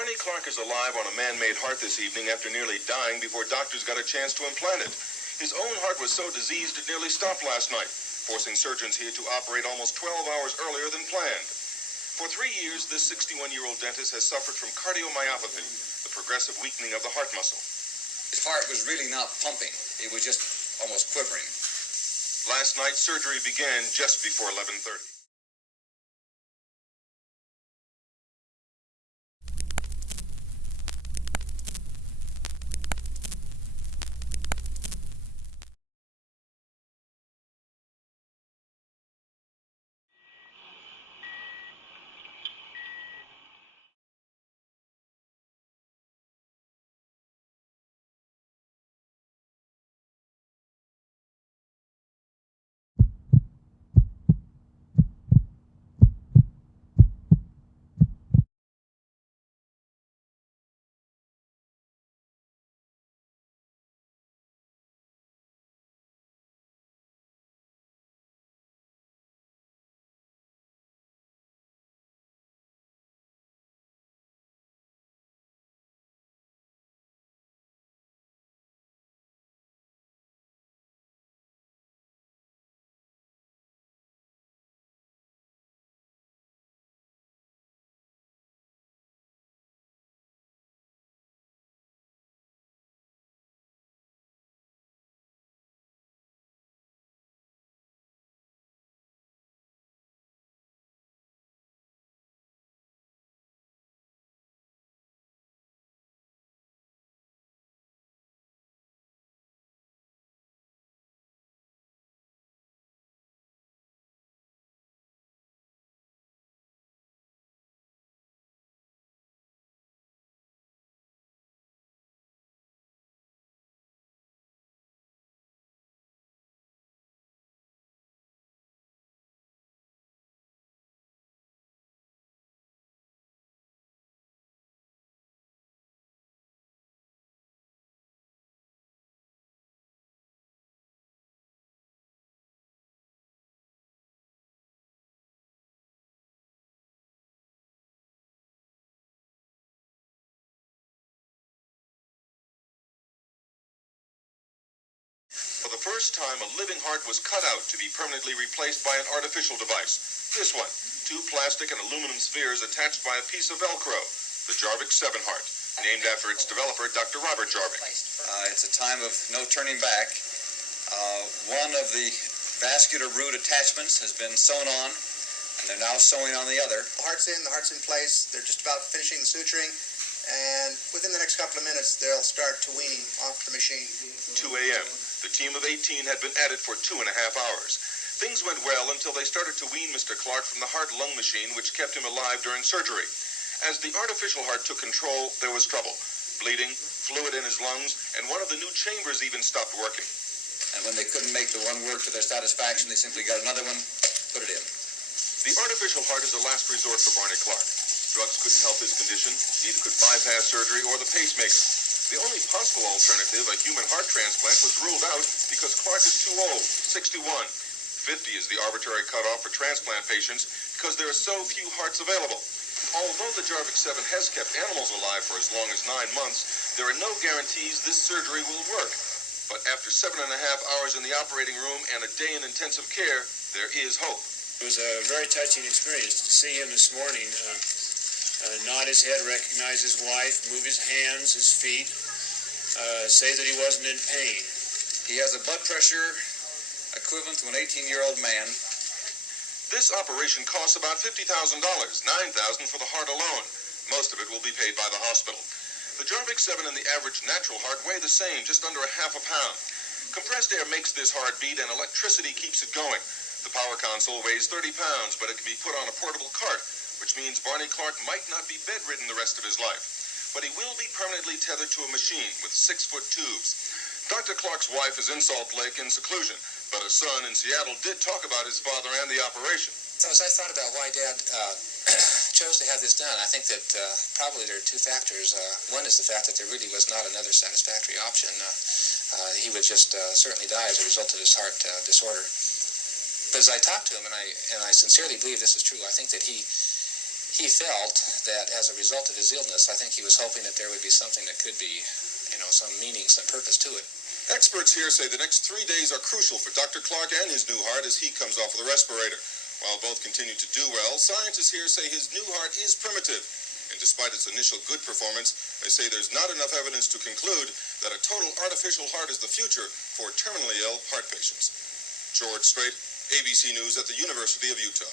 Barney Clark is alive on a man-made heart this evening after nearly dying before doctors got a chance to implant it. His own heart was so diseased it nearly stopped last night, forcing surgeons here to operate almost 12 hours earlier than planned. For 3 years, this 61-year-old dentist has suffered from cardiomyopathy, the progressive weakening of the heart muscle. His heart was really not pumping. It was just almost quivering. Last night, surgery began just before 11:30. For the first time, a living heart was cut out to be permanently replaced by an artificial device. This one, 2 plastic and aluminum spheres attached by a piece of Velcro, the Jarvik 7 heart, named after its developer, Dr. Robert Jarvik. It's a time of no turning back. One of the vascular root attachments has been sewn on, and they're now sewing on the other. The heart's in place. They're just about finishing the suturing, and within the next couple of minutes, they'll start to weaning off the machine. 2 a.m. The team of 18 had been at it for 2.5 hours. Things went well until they started to wean Mr. Clark from the heart-lung machine which kept him alive during surgery. As the artificial heart took control, there was trouble. Bleeding, fluid in his lungs, and one of the new chambers even stopped working. And when they couldn't make the one work to their satisfaction, they simply got another one, put it in. The artificial heart is a last resort for Barney Clark. Drugs couldn't help his condition, neither could bypass surgery or the pacemaker. The only possible alternative, a human heart transplant, was ruled out because Clark is too old, 61. 50 is the arbitrary cutoff for transplant patients because there are so few hearts available. Although the Jarvik 7 has kept animals alive for as long as 9 months, there are no guarantees this surgery will work. But after 7.5 hours in the operating room and a day in intensive care, there is hope. It was a very touching experience to see him this morning nod his head, recognize his wife, move his hands, his feet, say that he wasn't in pain. He has a blood pressure equivalent to an 18-year-old man. This operation costs about $50,000, $9,000 for the heart alone. Most of it will be paid by the hospital. The Jarvik 7 and the average natural heart weigh the same, just under a half a pound. Compressed air makes this heart beat and electricity keeps it going. The power console weighs 30 pounds, but it can be put on a portable cart, which means Barney Clark might not be bedridden the rest of his life. But he will be permanently tethered to a machine with 6-foot tubes. Dr. Clark's wife is in Salt Lake in seclusion, but his son in Seattle did talk about his father and the operation. So as I thought about why Dad chose to have this done, I think that probably there are 2 factors. One is the fact that there really was not another satisfactory option. He would just certainly die as a result of his heart disorder. But as I talked to him, and I sincerely believe this is true, I think that he he felt that as a result of his illness, I think he was hoping that there would be something that could be, some meaning, some purpose to it. Experts here say the next 3 days are crucial for Dr. Clark and his new heart as he comes off of the respirator. While both continue to do well, scientists here say his new heart is primitive. And despite its initial good performance, they say there's not enough evidence to conclude that a total artificial heart is the future for terminally ill heart patients. George Strait, ABC News at the University of Utah.